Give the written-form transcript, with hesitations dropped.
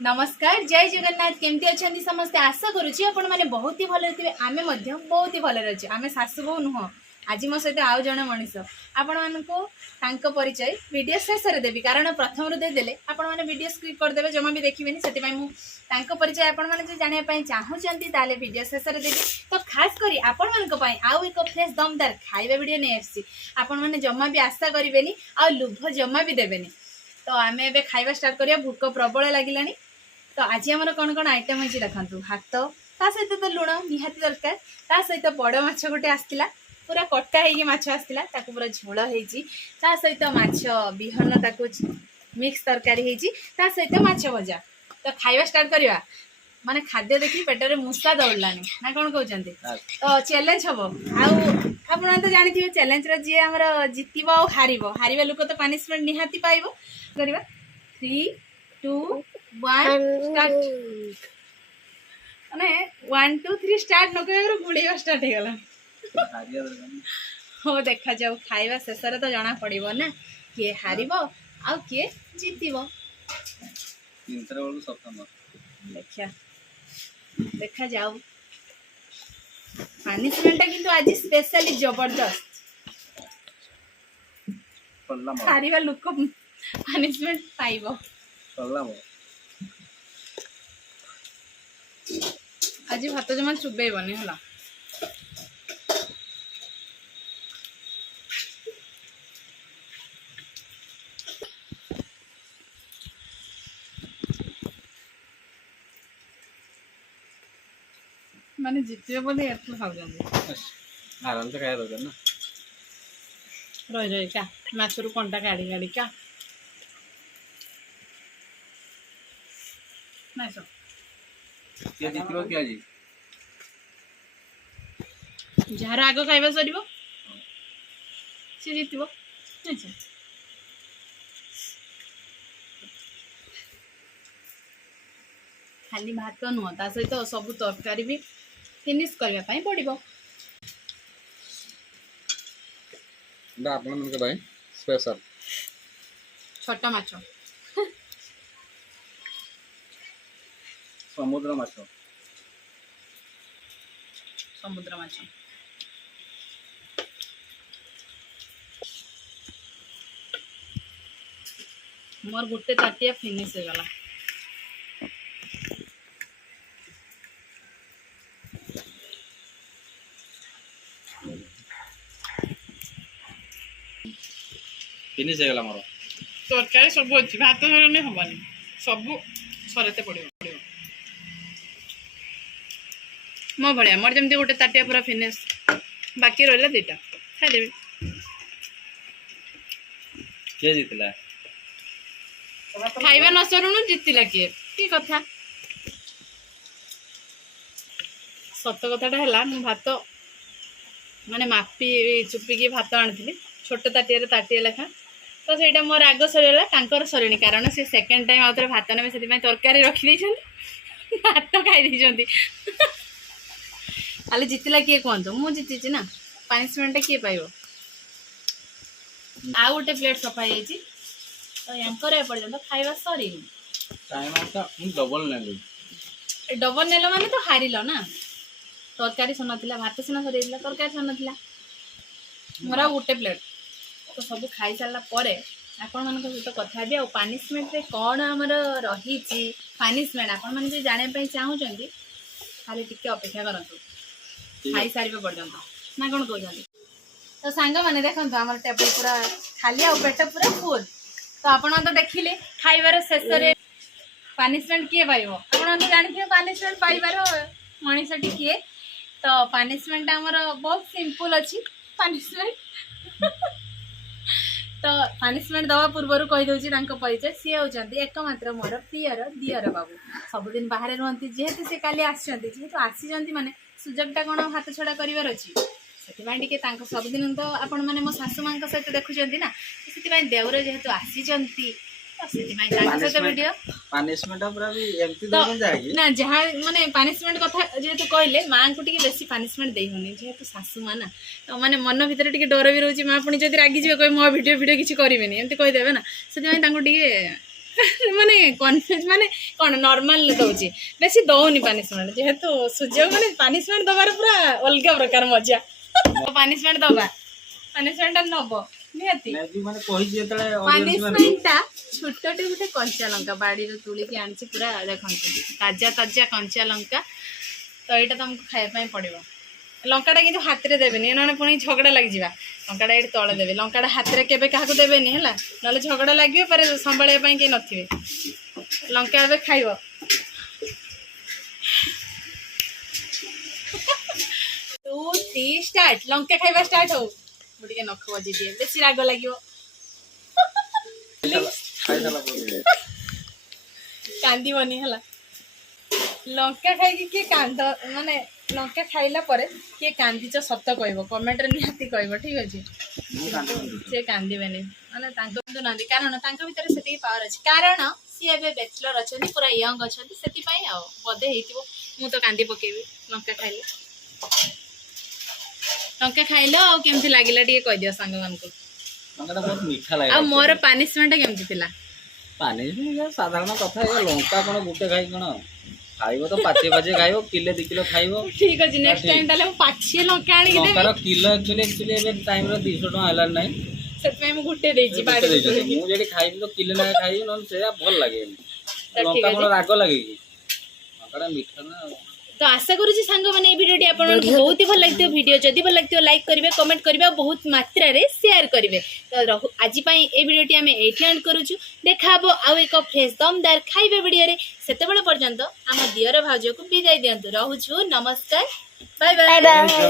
नमस्कार जय जगन्नाथ केमती अच्छा समस्ते आशा करुच्ची आपण मैंने बहुत ही भले थे आम बहुत ही भले अच्छे आम सासू बो नुह आज मो सहित आउ जड़े मनीष आपण मानक परिचय वीडियो शेष में देवी कारण प्रथम देदेले आपण मैंने वीडियो स्किप करदे जमा भी देखिए से परिचय आपण मैंने जानापी चाहूँगी वीडियो शेष में देवी तो खास करी आपण मानी आउ एक फ्रेश दमदार खाଇବା वीडियो नहीं आसी आपण मैंने जमा भी आशा करें आ लुभ जमा भी देवेनि तो आम ए खाଇବା स्टार्ट करिया भूक प्रबल लगिलानी तो आज आमर कौन कौन आइटम अच्छी देखु भात ता सहित तो लुण निहाती दरकार ता सहित बड़ माछ गोटे आसला पूरा कटा होसला पूरा झोल होता सहित माछ विहन ताकू मिक्स तरकारी होता सहित माछ भजा तो खाଇବା स्टार्ट करवा माने खाद्य देखी पेटर मूसा दौड़लानी ना कौन कहते तो चैलेंज हम आप तो जानते चैलेंज जी आम जितब आ हार लोक तो पनिशमेंट निहाती पाइब करवा 3 2 1 स्टार्ट माने 1 2 3 स्टार्ट न कर गुड़िया स्टार्ट हो गला हो देखा जाऊ खाଇବା शेष तो जना पड़ो ना किए हार आ किए जीतब देखा देखा जाऊ पनिशमेंट किंतु आज स्पेशली जबरदस्त हारिबा लोक पनिशमेंट पाइबो आज भात जमा चुबेबनी हला माने जितबे बोले एत खाऊ आराम से खाया दरकार ना रही रही का माछरू कंटा काढ़ी काढ़ी का नाइस ये जितबो क्या जी जार आग खाइबा सरीबो से जितबो नाइस खाली भात नुह ता सहित सब तरकारी भी फिनिश करबा पई पड़िबो आपण मन के भाई स्पेशल छोटा माछ समुद्र माछ मोर गुटे ताटिया फिनिश हो गला फिनिश हो गला मोर तरकारी सब अच्छी भात नहीं हमानी सब सरते पड़ो मो भाया मोर जमी गोटे ताटिया पूरा फिनिश बाकी रहा दुटा खाईदेवी किए जीतला खाइबा न सरुनु जीतला किए की कथा सत कथाटा है मु भात माने मापी चुपिकी भात आनी छोट ताटिया ताटिए लेखा तो सहीटा मोर आग सरीगला तांकर सरीनी कारण से सेकेंड टाइम आउे भात ने से तरकारी रखी भात खाई खाली जीतला किए कहतु मु जीति ना पनिशमेंट किए पाइब आ गोटे प्लेट सफा हो तो यांकर एपर्यंत खाଇବା सरीनी टाइम आता डबल नेली डबल नेलो माने तो हारिलो ना तरकारी सनथिला भात सिना सरीला तरकारी सनथिला मोरा गोटे प्लेट तो सब खाई सारा पर आपण मान सहित कथा भी पनिशमेंट रे कौन आमर रही पनिशमेंट आपण मैंने जानापी चाहूँगी खाली टिके अपेक्षा करतु खाई सारे पर्यंत ना कौन कहते तो सांग मैंने देखो आम टेबल पूरा खाली आ पेट पूरा फुल तो आपण तो देखिले खाइबार शेष पनिशमेंट किए पाइब आप जानते पनिशमेंट पाइबार मनीषटी किए तो पनिशमेंट आमर बहुत सिंपल अच्छी पनिशमेंट तो पनिशमेंट दवा पूर्वर कहीदे परिचय सी होती एकमात्र मोर प्रियर दियर बाबू सबुदिन बाहर रुहति जेहेतु सी काली आसती आसी माने सुजोगटा कौन हाथ छड़ा करार अच्छी से सबुदिन तो आपण मैंने मो सासू माँ सहित देखुं ना से देवर जेहेतु आसी वीडियो पनिशमेंट पूरा भी एमती दे जाएगी ना जहाँ माने पनिशमेंट कथा जेहेतु कहले माँ को टिके बेसी पनिशमेंट दे होनी जेहेतु सासू माँ ना तो माने मन भीतर टिके डर भी रोची माँ पुणी जब रागी जाए कह मो वीडियो किसी करेनि एमती कहीदेवे ना से ମାନେ କନଫ୍ୟୁଜ ମାନେ କ'ଣ ନର୍ମାଲ ଦଉଛି ବେଶୀ ଦଉନି ପାନିସମେଣ୍ଟ ଯେହେତୁ ସୂର୍ଯ୍ୟ ମାନେ ପାନିସମେଣ୍ଟ ଦବାର ପୁରା ଅଲଗା ପ୍ରକାର ମଜା ପାନିସମେଣ୍ଟ ଦବା ପାନିସମେଣ୍ଟ ନବ ନିହାତି ମାନେ କହିଛି ଯେତେବେଳେ ପାନିସମେଣ୍ଟଟା ଛୋଟଟେ ଗୋଟେ କଞ୍ଚା ଲଙ୍କା ବାଡ଼ିରୁ ତୁଳିକି ଆଣିଛି ପୁରା ଦେଖନ୍ତୁ ତାଜା ତାଜା କଞ୍ଚା ଲଙ୍କା ତ ଏଇଟା ତମକୁ ଖାଇବା ପାଇଁ ପଡ଼ିବ ଲଙ୍କାଟା କିନ୍ତୁ ହାତରେ ଦେବେନି ନହେଲେ ପୁଣି ଝଗଡ଼ା ଲାଗିଯିବା ଲଙ୍କାଟା ଏଇଠି ତଳେ ଦେବେ ଲଙ୍କାଟା ହାତରେ କେବେ କାହାକୁ ଦେବେନି ହେଲା ନହେଲେ ଝଗଡ଼ା ଲାଗିବ ପରେ ସମ୍ଭାଳିବା ପାଇଁ କେହି ନଥିବେ ଲଙ୍କା ଏବେ ଖାଇବ ଟୁ ଥ୍ରୀ ଷ୍ଟାର୍ଟ ଲଙ୍କା ଖାଇବା ଷ୍ଟାର୍ଟ ହଉ ମୁଁ ଟିକେ ନଖ ବଜେଇ ଦିଏ ବେଶୀ ରାଗ ଲାଗିବ କାନ୍ଦିବନି ହେଲା ଲଙ୍କା ଖାଇକି କିଏ କାନ୍ଦ ମାନେ ଲଙ୍କା ଖାଇଲା ପରେ କିଏ କାନ୍ଦିଛ ସତ କହିବ କମେଣ୍ଟରେ ନିହାତି କହିବ ଠିକ ଅଛି ସେ କାନ୍ଦିବେନି ମାନେ ତାଙ୍କ ନାହାନ୍ତି କାରଣ ତାଙ୍କ ଭିତରେ ସେତିକି ପାୱାର ଅଛି କାରଣ ସିଏ ଏବେ ବ୍ୟାଚଲର ଅଛନ୍ତି ପୁରା ୟଙ୍ଗ ଅଛନ୍ତି ସେଥିପାଇଁ ଆଉ ବୋଧେ ହେଇଥିବ ମୁଁ ତ କାନ୍ଦି ପକେଇବି ଲଙ୍କା ଖାଇଲେ ଲଙ୍କା ଖାଇଲ ଆଉ କେମିତି ଲାଗିଲା ଟିକେ କହିଦିଅ ସାଙ୍ଗମାନଙ୍କୁ ବହୁତ ମିଠା ଲାଗେ ଆଉ ମୋର ପାନିସମେଣ୍ଟ କେମିତି ଥିଲା ପାନି ସାଧାରଣ କଥା ଲଙ୍କା କଣ ଗୋଟେ ଖାଇ କଣ ଖାଇବ ତ ପାଚେ ପାଚେ ଖାଇବ କିଲେ 2 କିଲୋ ଖାଇବ ଠିକ ଅଛି ନେକ୍ସଟ ଟାଇମ ତାହେଲେ ମୁଁ ପାଚିଏ ଲଙ୍କା ଆଣିକି ଦେବି ଲଙ୍କାର କିଲୋ ଆକ୍ଚୁଆଲି ଏବେ ଟାଇମର 200 ଟଙ୍କା ହେଲାନି ନାହିଁ ସେଥିପାଇଁ ମୁଁ ଗୋଟେ ଦେଇଛି ବାଡ଼ି ମୁଁ ଯଦି ଖାଇବି ତ କିଲେ ନା ଖାଇବି ନହେଲେ ସେଟା ଭଲ ଲାଗେନି ଲଙ୍କା କଣ ରାଗ ଲାଗେ କି ଲଙ୍କାଟା ମିଠା ନା ତ ଆଶା କରୁଛି ସାଙ୍ଗମାନେ এই ভিডিওটি ଆପଣଙ୍କୁ ବହୁତ ଭଲ ଲାଗିଥିବ ଭିডিଓ ଯଦି ଭଲ ଲାଗିଥିବ ଲାଇକ୍ କରିବେ କମେଣ୍ଟ କରିବେ ଆଉ ବହୁତ ମାତ୍ରାରେ ସେୟାର କରିବେ ତ ଆଜି ପାଇଁ এই ଭିডিଓଟି ଆମେ ଏଇଠି ଏଣ୍ଡ କରୁଛୁ ଦେଖା ହବ ଆଉ ଏକ ଫ୍ରେଶ ଦମଦାର ଖାଇବା ଭିଡ଼ିଓରେ ସେତେବେଳେ ପର୍ଯ୍ୟନ୍ତ ଆମ ଦିଅର ଭାଉଜକୁ ବିଦାୟ ଦିଅନ୍ତୁ ରହୁଛୁ ନମସ୍କାର ବାଏ ବାଏ